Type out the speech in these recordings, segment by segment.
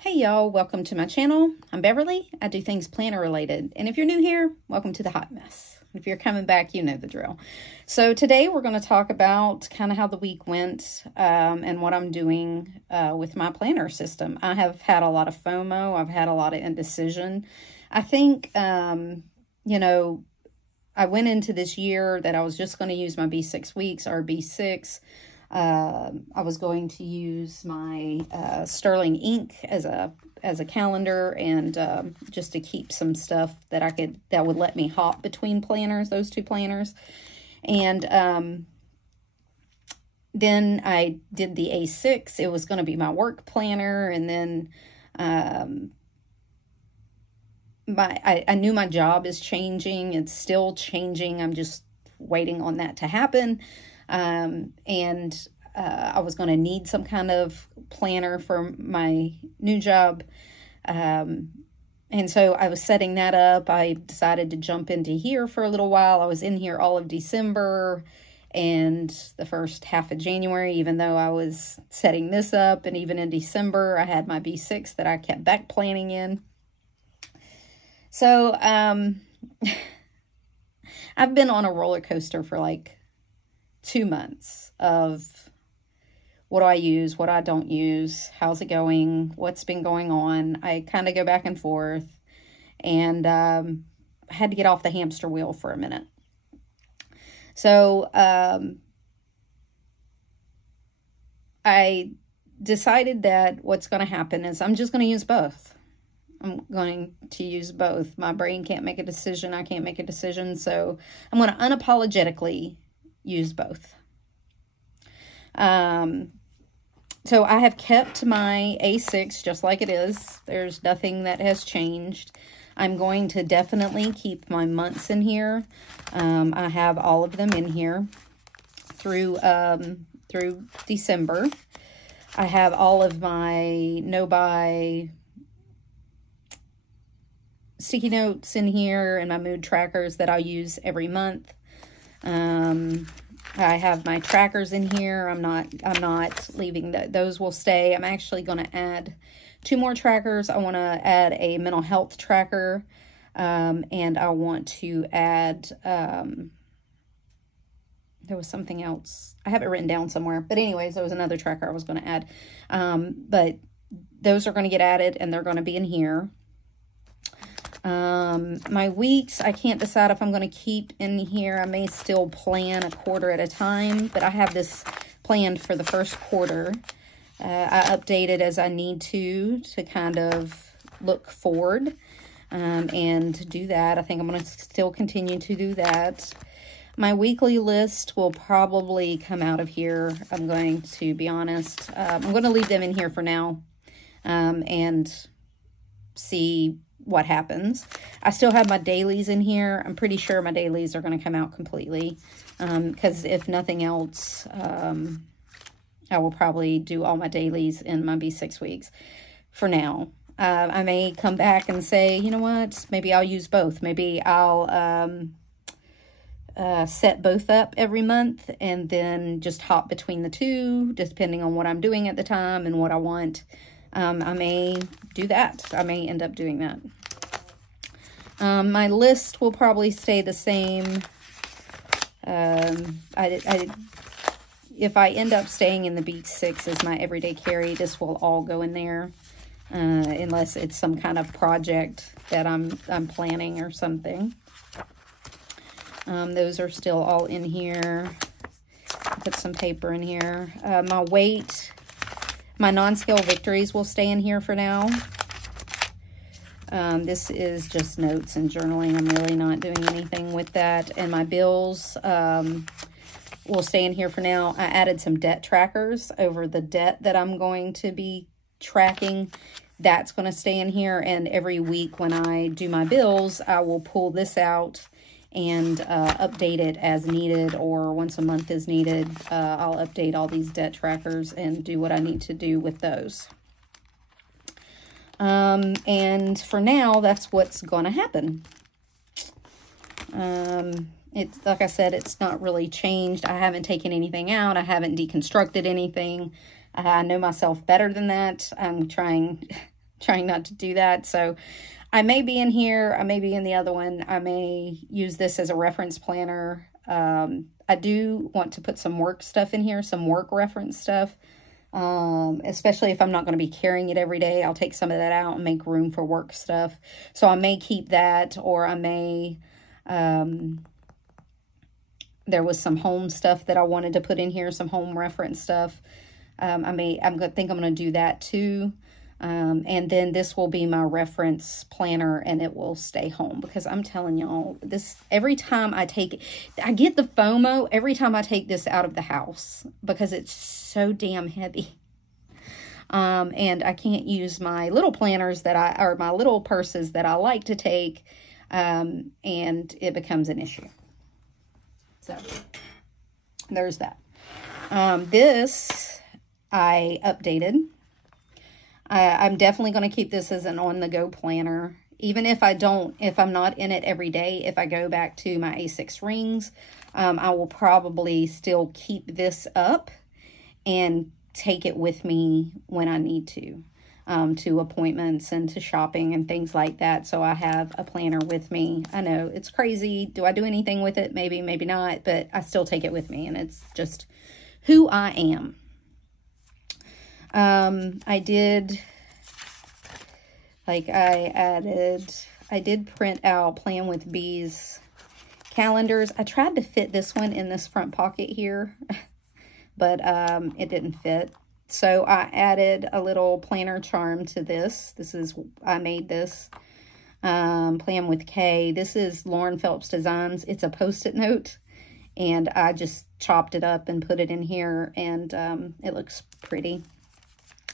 Hey y'all, welcome to my channel. I'm Beverly. I do things planner related. And if you're new here, welcome to the hot mess. If you're coming back, you know the drill. So today we're going to talk about kind of how the week went and what I'm doing with my planner system. I have had a lot of FOMO. I've had a lot of indecision. I think, you know, I went into this year that I was just going to use my B6 weeks or B6. I was going to use my sterling ink as a calendar and just to keep some stuff that that would let me hop between planners, those two planners. And then I did the A6. It was going to be my work planner, and then I knew my job is changing. It's still changing. I'm just waiting on that to happen. I was going to need some kind of planner for my new job. And so I was setting that up. I decided to jump into here for a little while. I was in here all of December and the first half of January, even though I was setting this up. And even in December, I had my B6 that I kept back planning in. So, I've been on a roller coaster for like 2 months of what do I use, what I don't use, how's it going, what's been going on. I kind of go back and forth, and I had to get off the hamster wheel for a minute. So I decided that what's going to happen is I'm just going to use both. I'm going to use both. My brain can't make a decision. I can't make a decision. So I'm going to unapologetically use both. So I have kept my A6 just like it is. There's nothing that has changed. I'm going to definitely keep my months in here. I have all of them in here through December. I have all of my no-buy sticky notes in here and my mood trackers that I'll use every month. I have my trackers in here. I'm not leaving those will stay. I'm actually going to add 2 more trackers. I want to add a mental health tracker, and I want to add, there was something else. I have it written down somewhere, but anyways, there was another tracker I was going to add, but those are going to get added and they're going to be in here. My weeks, I can't decide if I'm going to keep in here. I may still plan a quarter at a time, but I have this planned for the first quarter. I update it as I need to kind of look forward, and do that. I think I'm going to still continue to do that. My weekly list will probably come out of here. I'm going to be honest. I'm going to leave them in here for now, and see what happens. I still have my dailies in here. I'm pretty sure my dailies are going to come out completely, because if nothing else, I will probably do all my dailies in my B6 weeks for now. I may come back and say, you know what, maybe I'll use both. Maybe I'll set both up every month and then just hop between the two, depending on what I'm doing at the time and what I want. I may do that. I may end up doing that. My list will probably stay the same. If I end up staying in the B6 as my everyday carry, this will all go in there, unless it's some kind of project that I'm planning or something. Those are still all in here. Put some paper in here. My weight. My non-scale victories will stay in here for now. This is just notes and journaling. I'm really not doing anything with that. And my bills will stay in here for now. I added some debt trackers over the debt that I'm going to be tracking. That's going to stay in here. And every week when I do my bills, I will pull this out and update it as needed, or once a month is needed. I'll update all these debt trackers and do what I need to do with those. And for now, that's what's going to happen. It's like I said, it's not really changed. I haven't taken anything out. I haven't deconstructed anything. I know myself better than that. I'm trying trying not to do that. So I may be in here, I may be in the other one. I may use this as a reference planner. I do want to put some work stuff in here, some work reference stuff. Especially if I'm not going to be carrying it every day. I'll take some of that out and make room for work stuff. So I may keep that, or I may, there was some home stuff that I wanted to put in here, some home reference stuff. I think I'm going to do that too. And then this will be my reference planner, and it will stay home, because I'm telling y'all, this, every time I take it, I get the FOMO every time I take this out of the house, because it's so damn heavy. And I can't use my little planners or my little purses that I like to take, and it becomes an issue. So there's that. This I updated. I'm definitely going to keep this as an on-the-go planner. Even if I'm not in it every day, if I go back to my A6 rings, I will probably still keep this up and take it with me when I need to appointments and to shopping and things like that. So I have a planner with me. I know it's crazy. Do I do anything with it? Maybe, maybe not, but I still take it with me, and it's just who I am. I did print out Plan with Bees calendars. I tried to fit this one in this front pocket here, but it didn't fit. So I added a little planner charm to this. I made this, Plan with K. This is Lauren Phelps Designs. It's a Post-it note, and I just chopped it up and put it in here, and it looks pretty.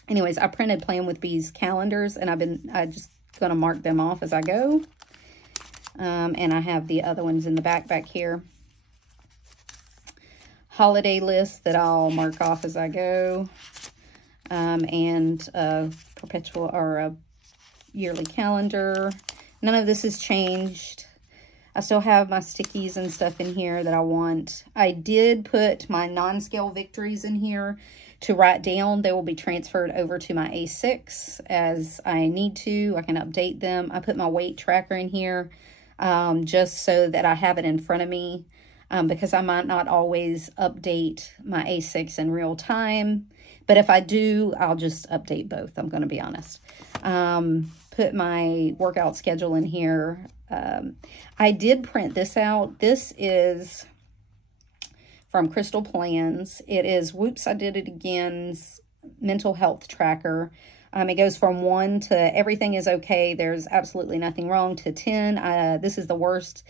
Anyways, I printed Plan with Bees calendars, and I just going to mark them off as I go. And I have the other ones in the back here. Holiday list that I'll mark off as I go. And a perpetual or a yearly calendar. None of this has changed. I still have my stickies and stuff in here that I want. I did put my non-scale victories in here to write down. They will be transferred over to my A6 as I need to. I can update them. I put my weight tracker in here just so that I have it in front of me, because I might not always update my A6 in real time. But if I do, I'll just update both. I'm going to be honest. Put my workout schedule in here. I did print this out. This is from Crystal Plans. It is Whoops, I Did It Again's mental health tracker. It goes from 1 to everything is okay, there's absolutely nothing wrong, to 10. This is the worst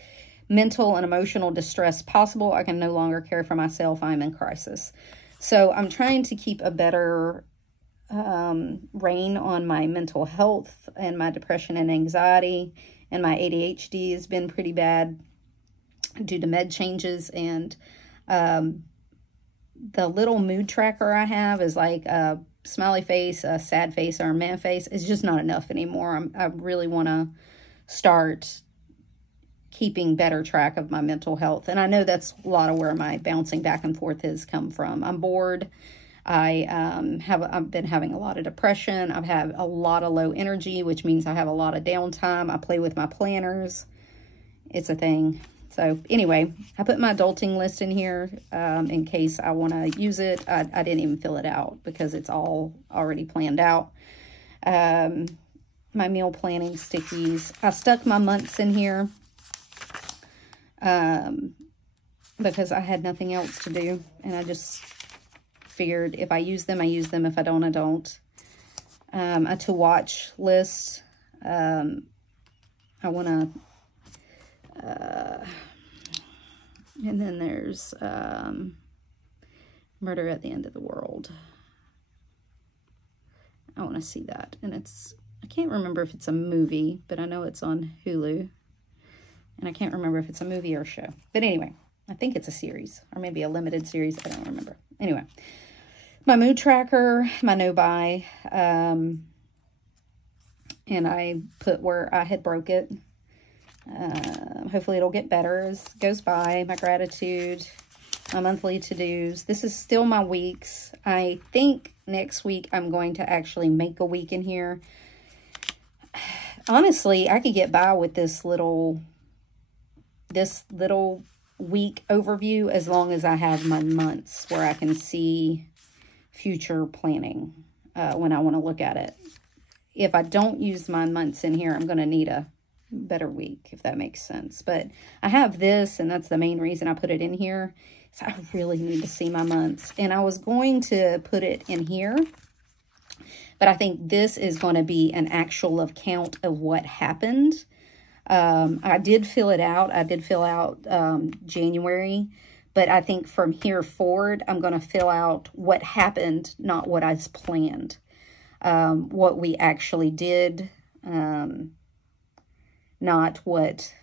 mental and emotional distress possible. I can no longer care for myself. I'm in crisis. So I'm trying to keep a better rein on my mental health and my depression and anxiety, and my ADHD has been pretty bad due to med changes. And the little mood tracker I have is like a smiley face, a sad face, or a man face. It's just not enough anymore. I really want to start keeping better track of my mental health. And I know that's a lot of where my bouncing back and forth has come from. I'm bored. I've been having a lot of depression. I've had a lot of low energy, which means I have a lot of downtime. I play with my planners. It's a thing. So anyway, I put my adulting list in here in case I want to use it. I didn't even fill it out because it's all already planned out. My meal planning stickies. I stuck my months in here because I had nothing else to do. And I just figured if I use them, I use them. If I don't, I don't. A to watch list. I want to... and then there's Murder at the End of the World. I want to see that. And I can't remember if it's a movie, but I know it's on Hulu. And I can't remember if it's a movie or a show. But anyway, I think it's a series, or maybe a limited series. I don't remember. Anyway, my mood tracker, my no-buy, and I put where I had broke it. Hopefully it'll get better as it goes by. My gratitude, my monthly to-dos. This is still my weeks. I think next week I'm going to actually make a week in here. honestly, I could get by with this little week overview as long as I have my months where I can see future planning when I want to look at it. If I don't use my months in here, I'm going to need a better week, if that makes sense. But I have this, and that's the main reason I put it in here. So I really need to see my months. And I was going to put it in here, but I think this is going to be an actual count of what happened. I did fill it out. I did fill out January, but I think from here forward, I'm going to fill out what happened, not what I planned. What we actually did, not what,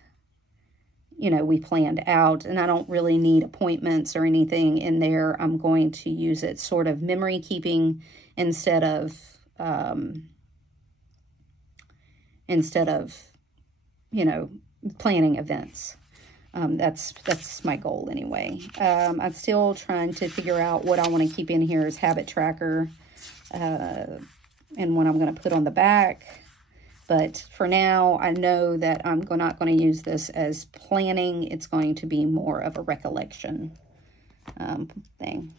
you know, we planned out. And I don't really need appointments or anything in there. I'm going to use it sort of memory keeping instead of, you know, planning events. That's my goal anyway. I'm still trying to figure out what I want to keep in here as habit tracker, and what I'm going to put on the back. But for now, I know that I'm not going to use this as planning. It's going to be more of a recollection thing.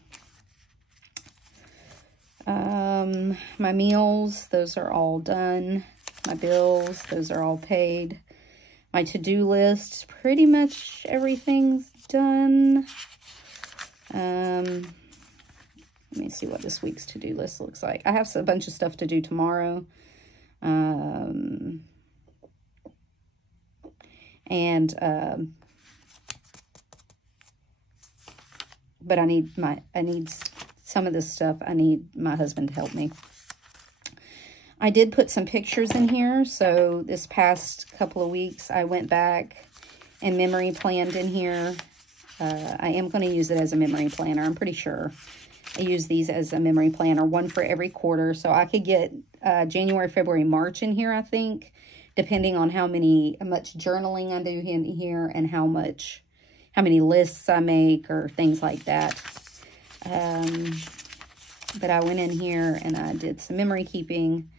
My meals, those are all done. My bills, those are all paid. My to-do list, pretty much everything's done. Let me see what this week's to-do list looks like. I have a bunch of stuff to do tomorrow. But I need some of this stuff. I need my husband to help me. I did put some pictures in here. So this past couple of weeks, I went back and memory planned in here. I am going to use it as a memory planner. I'm pretty sure. I use these as a memory planner, one for every quarter. So I could get January, February, March in here, I think, depending on how much journaling I do in here and how many lists I make or things like that. But I went in here and I did some memory keeping.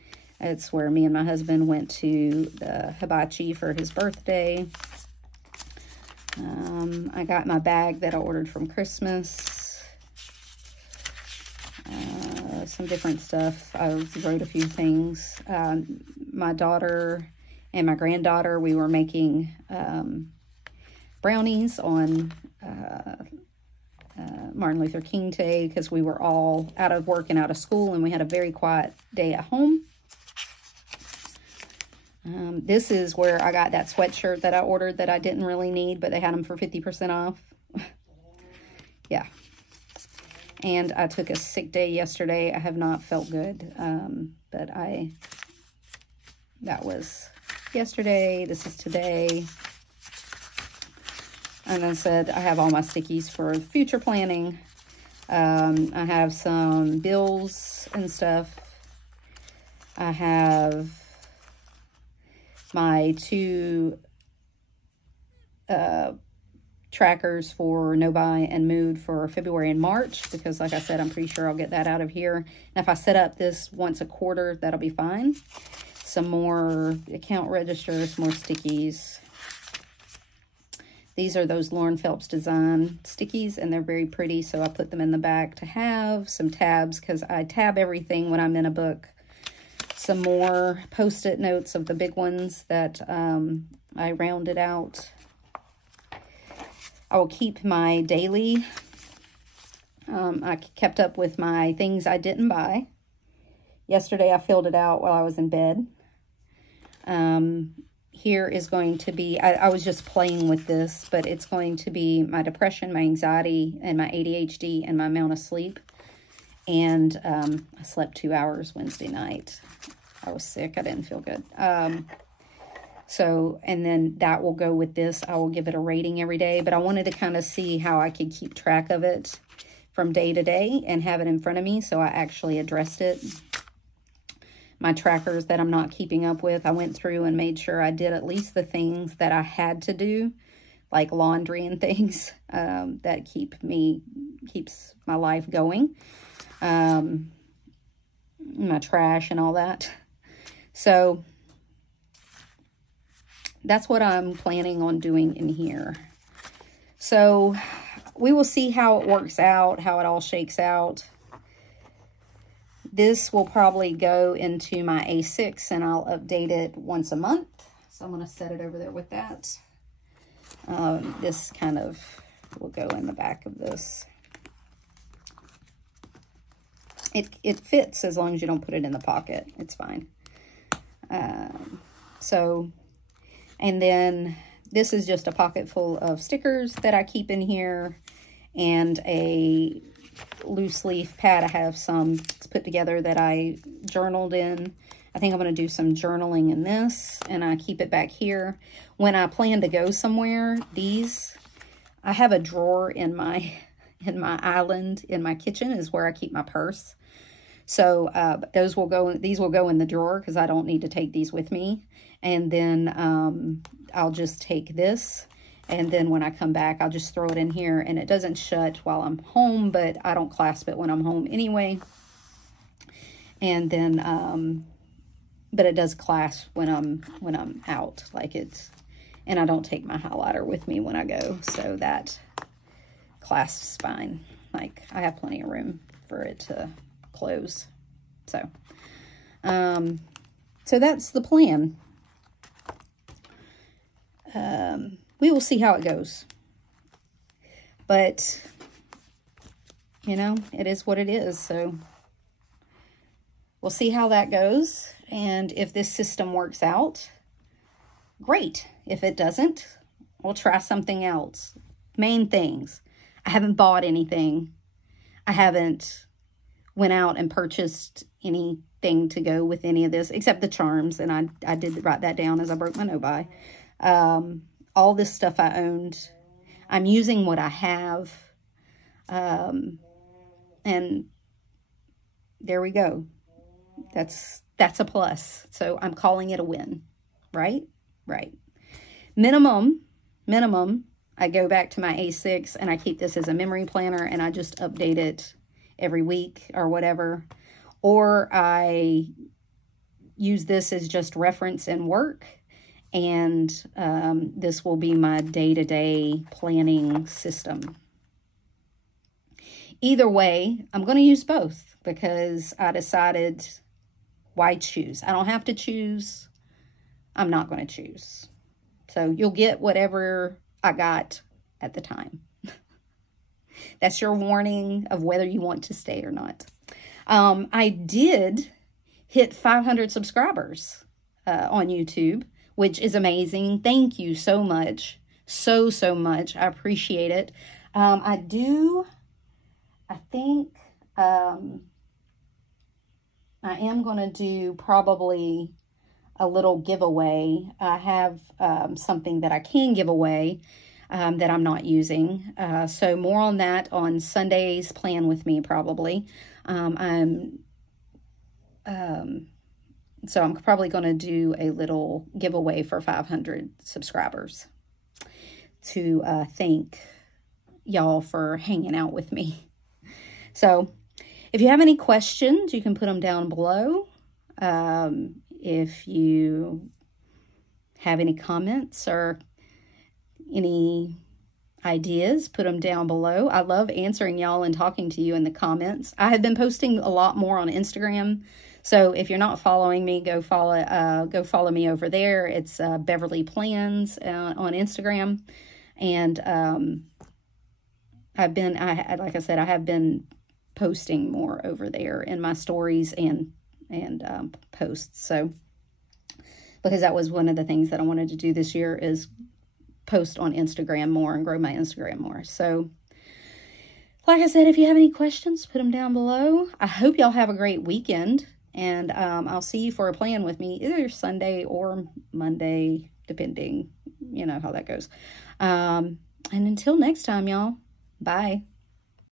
It's where me and my husband went to the Hobonichi for his birthday. I got my bag that I ordered from Christmas. Some different stuff. I wrote a few things. My daughter and my granddaughter, we were making brownies on Martin Luther King Day because we were all out of work and out of school, and we had a very quiet day at home. This is where I got that sweatshirt that I ordered that I didn't really need, but they had them for 50% off. Yeah. And I took a sick day yesterday. I have not felt good, but that was yesterday. This is today. And I said I have all my stickies for future planning. I have some bills and stuff. I have my two trackers for No Buy and Mood for February and March, because like I said, I'm pretty sure I'll get that out of here. And if I set up this once a quarter, that'll be fine. Some more account registers, more stickies. These are those Lauren Phelps design stickies, and they're very pretty, so I put them in the back to have. Some tabs, because I tab everything when I'm in a book. Some more Post-it notes of the big ones that I rounded out. I will keep my daily. I kept up with my things I didn't buy. Yesterday I filled it out while I was in bed. Here is going to be, I was just playing with this, but it's going to be my depression, my anxiety, and my ADHD, and my amount of sleep. And I slept 2 hours Wednesday night. I was sick. I didn't feel good. So, and then that will go with this. I will give it a rating every day, but I wanted to kind of see how I could keep track of it from day to day and have it in front of me. So I actually addressed it. My trackers that I'm not keeping up with, I went through and made sure I did at least the things that I had to do, like laundry and things that keeps my life going. My trash and all that. So that's what I'm planning on doing in here. So we will see how it works out, how it all shakes out. This will probably go into my A6 and I'll update it once a month. So I'm going to set it over there with that. This kind of will go in the back of this. It fits as long as you don't put it in the pocket. It's fine. And then this is just a pocket full of stickers that I keep in here, and a loose leaf pad. I have some put together that I journaled in. I think I'm going to do some journaling in this, and I keep it back here. When I plan to go somewhere, I have a drawer in my island in my kitchen is where I keep my purse. So these will go in the drawer because I don't need to take these with me. And then I'll just take this, and then when I come back, I'll just throw it in here, and it doesn't shut while I'm home, but I don't clasp it when I'm home anyway. And then, but it does clasp when I'm out, and I don't take my highlighter with me when I go, so that clasps fine. I have plenty of room for it to close. So that's the plan. We will see how it goes. But, it is what it is. So we'll see how that goes. And if this system works out, great. If it doesn't, we'll try something else. Main things. I haven't bought anything. I haven't went out and purchased anything to go with any of this, except the charms. And I did write that down as I broke my no-buy. All this stuff I owned. I'm using what I have. And there we go. That's a plus. So I'm calling it a win, right? Right. Minimum, I go back to my A6 and I keep this as a memory planner and I just update it every week or whatever. Or I use this as just reference and work. And this will be my day-to-day planning system. Either way, I'm going to use both because I decided, why choose? I don't have to choose. I'm not going to choose. So you'll get whatever I got at the time. That's your warning of whether you want to stay or not. I did hit 500 subscribers on YouTube, which is amazing. Thank you so much. So much. I appreciate it. I think I am going to do probably a little giveaway. I have something that I can give away that I'm not using. So more on that on Sunday's Plan With Me probably. So I'm probably going to do a little giveaway for 500 subscribers to thank y'all for hanging out with me. So if you have any questions, you can put them down below. If you have any comments or any ideas, put them down below. I love answering y'all and talking to you in the comments. I have been posting a lot more on Instagram. So if you're not following me, go follow me over there. It's Beverly Plans on Instagram. And like I said, I have been posting more over there in my stories and posts. So because that was one of the things that I wanted to do this year is post on Instagram more and grow my Instagram more. So like I said, if you have any questions, put them down below. I hope y'all have a great weekend. And I'll see you for a plan with me either Sunday or Monday, depending, how that goes. And until next time, y'all, bye.